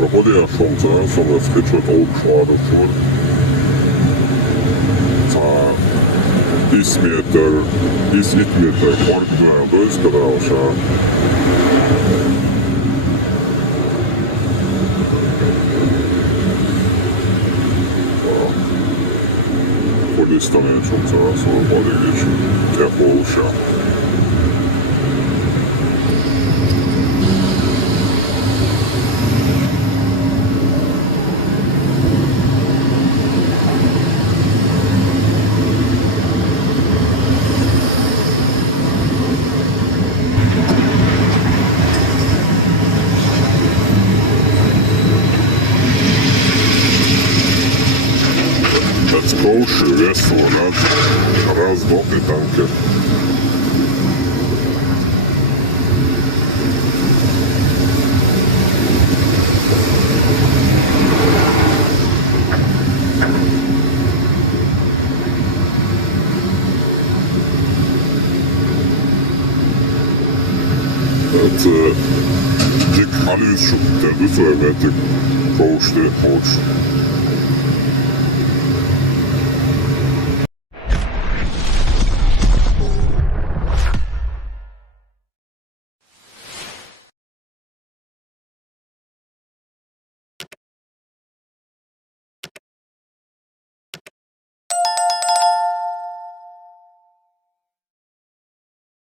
переході шовця, саме скачуть олкшваду фур. Та исметр, исметр, оргна, то есть когда уже Kurdistan çok zararlı olmadığı için tepo oluşan. Kosher restaurant, razvopni tanker. Dik halus şu, der du så er med til kosher,